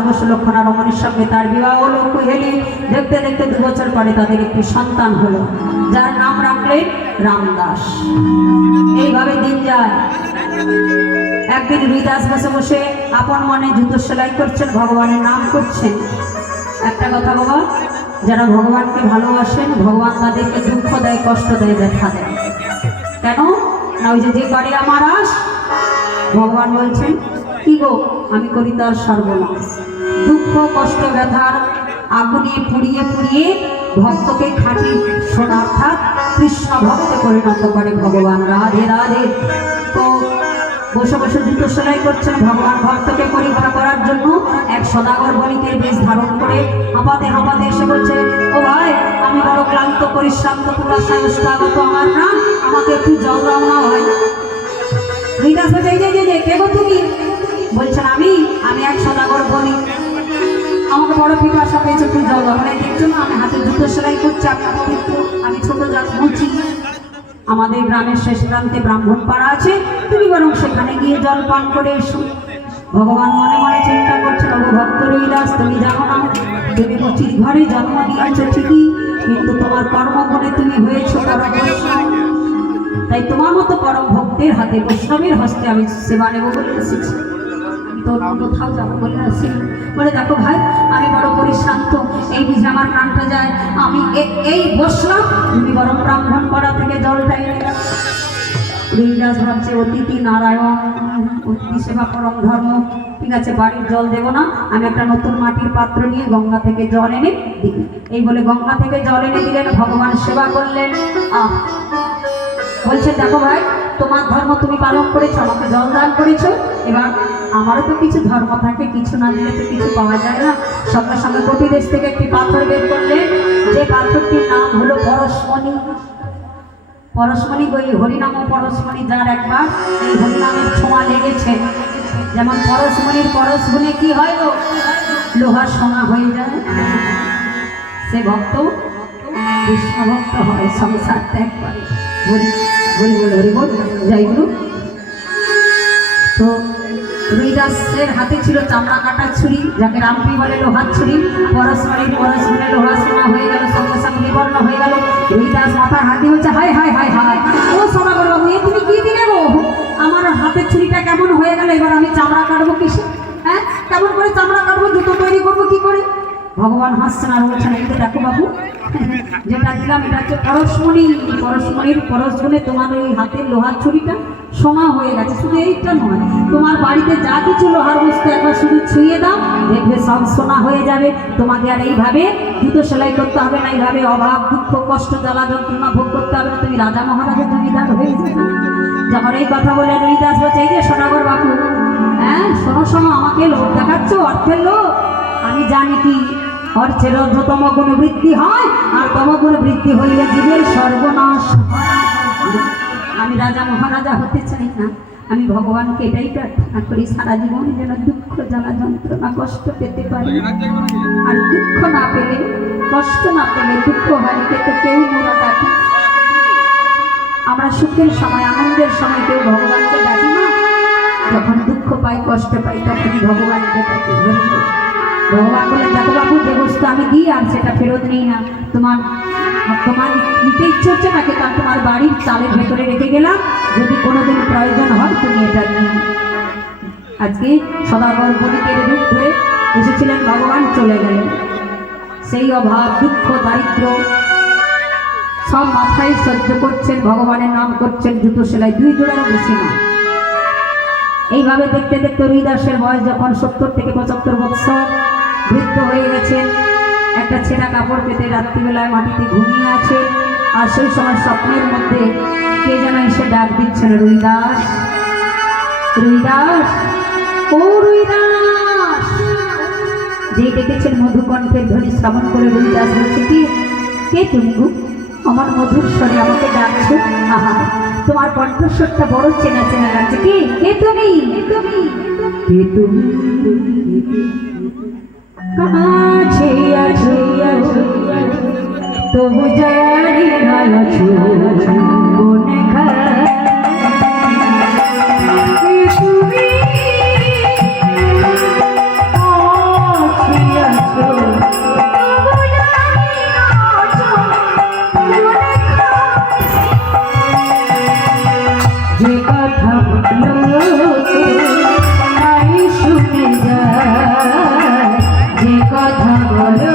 সর্বসুলক্ষণা রমণীর সঙ্গে তার বিবাহ হলো। কুহেলি দেখতে দেখতে 2 বছর পরে তাদের একটি সন্তান হলো, যার নাম রাখলেন রামদাস। এইভাবে দিন যায়। একদিন রুইদাস বসে বসে আপন মনে জুতো সেলাই করছেন, ভগবানের নাম করছেন। একটা কথা বাবা, যারা ভগবানকে ভালোবাসেন ভগবান তাদেরকে দুঃখ দেয়, কষ্ট দেয়, ব্যথা দেয়। কেন না, ওই যে করে আমার আশ, ভগবান বলছেন কি গো আমি করি তার সর্বনাশ। দুঃখ কষ্ট ব্যথার আগুনে পুড়িয়ে পুড়িয়ে ভক্তকে খাঁটি সোনা অর্থাৎ কৃষ্ণ ভক্তে পরিণত করে ভগবান। রাধে রাধে। তো বসে বসে জুতো সেলাই করছেন ভগবান ভক্তকে পরীক্ষা করার জন্য। এক সদাগর বণিকের বেশ ধারণ করে হাঁপাতে হাঁপাতে এসে বলছে, ও ভাই আমি বড় ক্লান্ত পরিশ্রান্ত, পুরাশায় স্বাগত আমার না, আমাকে একটু জল দাও না ভাই। রুইদাস বলছে, যে কে গো তুমি? বলছেন আমি এক সদাগর বণিক, আমাকে বড় পিপাসা পেয়েছে, তুই জল দাও। মানে দেখছো না আমি হাতে জুতো সেলাই করছি, আপনার পবিত্র, আমি ছোট জাত মুচি, আমাদের গ্রামের শেষ প্রান্তে ব্রাহ্মণ পাড়া আছে, তুমি বরং সেখানে গিয়ে জল পান করে এসো। ভগবান মনে মনে চিন্তা করছেন, ও ভক্ত রুইদাস তুমি জানো না, তুমি মুচির ঘরে জন্ম নিয়েছো ঠিকই, কিন্তু তোমার কর্মগুণে তুমি হয়েছো পরম বৈষ্ণব। তাই তোমার মতো পরম ভক্তের হাতে বৈষ্ণবের হস্তে আমি সেবা নেব বলে এসেছি, তো কোথাও যাবো বলে আসি। বলে দেখো ভাই আমি বড় পরিশ্রান্ত, এই বুঝে আমার প্রাণটা যায়, আমি এই বসলাম, তুমি বরং ব্রাহ্মণ পাড়া থেকে জলটা এনে দাও। রুইদাস ভাবছে অতিথি নারায়ণ, অতিথি সেবা পরম ধর্ম, ঠিক আছে বাড়ির জল দেব না, আমি একটা নতুন মাটির পাত্র নিয়ে গঙ্গা থেকে জল এনে দিই। এই বলে গঙ্গা থেকে জল এনে দিলেন, ভগবান সেবা করলেন। বলছে দেখো ভাই তোমার ধর্ম তুমি পালন করেছো, আমাকে জল দান করেছো, এবার আমারও তো কিছু ধর্ম থাকে, কিছু না দিলে তো কিছু পাওয়া যায় না। সঙ্গে সঙ্গে কোটি দেশ থেকে একটি পাথর বের করলেন, যে পাথরটির নাম হলো পরশমণি। পরশমণি ওই হরিনাম ও পরশমণি, যার একবার এই হরিনামের ছোঁয়া লেগেছে, যেমন পরশমণির পরশ গুণে কি হয় গো, লোহার সোনা হয়ে যায়, সে ভক্ত কৃষ্ণ ভক্ত হয়, সংসার ত্যাগ করে। যাই বলুন। তো রুইদাসের হাতে ছিল চামড়া কাটার ছুরি, যাকে রামপি বলে লোহার ছুরি। পরশমণির পরশ গুণে লোহার সোনা হয়ে গেল, সঙ্গে সঙ্গে বিবর্ণ হয়ে গেল। রুইদাস মাথার হাতে হচ্ছে, হায় হায় হায় হায়, ও সদাগর বাবু এ তুমি কি দিলে গো, আমার হাতের ছুরিটা কেমন হয়ে গেল, এবার আমি চামড়া কাটবো কিসে? হ্যাঁ কেমন করে চামড়া কাটবো, জুতো তৈরি করবো কি করে? ভগবান হাসছেন আর বলছেন, এই তো দেখো বাবু যেটা দিলাম এটা হচ্ছে পরশমণি, পরশমণির পরশ গুণে তোমার ওই হাতের লোহার ছুরিটা সোনা হয়ে গেছে। শুধু এইটা নয়, তোমার বাড়িতে যা কিছু লোহার বস্তু একবার শুধু ছুঁয়ে দাও, দেখবে সব সোনা হয়ে যাবে। তোমাকে আর এইভাবে জুতো সেলাই করতে হবে না, এইভাবে অভাব দুঃখ কষ্ট জ্বালা যন্ত্রণা ভোগ করতে হবে না, তুমি রাজা মহারাজের জমিদার হয়ে যাবে। যখন এই কথা বলে রুইদাস বলছে, এই যে সদাগর বাবু, হ্যাঁ শোনো শোনো, আমাকে লোক দেখাচ্ছ, অর্থের লোক, আমি জানি কি অর্থের অর্ধতম গুণ বৃদ্ধি হয়, আর তমগুণ বৃদ্ধি হইলে জীবের সর্বনাশ। আমি রাজা মহারাজা হতে চাই না, আমি ভগবানকে এটাই প্রার্থনা করি সারা জীবন যেন দুঃখ জ্বালা যন্ত্রণা কষ্ট পেতে পারি, আর দুঃখ না পেলে কষ্ট না পেলে দুঃখ হারিতে তো কেউ মোরা ডাকি। আমরা সুখের সময় আনন্দের সময় কেউ ভগবানকে ডাকি না, যখন দুঃখ পাই কষ্ট পাই তখনই ভগবানকে ডাকি। ভগবান বলে দেখো বাবু যে বস্তু আমি দিই আর সেটা ফেরত নেই না, তোমার নিতে ইচ্ছে হচ্ছে নাকি, তার তোমার বাড়ির চালের ভেতরে রেখে গেলাম, যদি কোনোদিন প্রয়োজন হয় তুমি এটা নিয়ে। আজকে সদাগর বণিকের রূপ ধরে এসেছিলেন ভগবান, চলে গেলেন। সেই অভাব দুঃখ দারিদ্র সব মাথায় সহ্য করছেন, ভগবানের নাম করছেন, জুতো সেলাই 2 জোড়ারও বেশি না। এইভাবে দেখতে দেখতে রুইদাসের বয়স যখন 70 থেকে 75 বৎসর, বৃদ্ধ হয়ে গেছেন, একটা ছেঁড়া কাপড় পেতে রাত্রিবেলায় মাটিতে ঘুমিয়ে আছে। আর সেই সময় স্বপ্নের মধ্যে কে যেন এসে ডাক দিচ্ছেন, রুইদাস রুইদাস ও রুইদাস। যে ডেকেছেন মধুকণ্ঠের ধ্বনি শ্রবণ করে রুইদাস বলছে, কি কে তুমি গো, আমার মধুর স্বরে আমাকে ডাকছো? আহা তোমার কণ্ঠস্বরটা বড় চেনা চেনা লাগছে, কি কে তুমি, তুমি কে তুমি, কাছে আছো তবু জানি না আছো কোনখানে তুমি, কথা বলো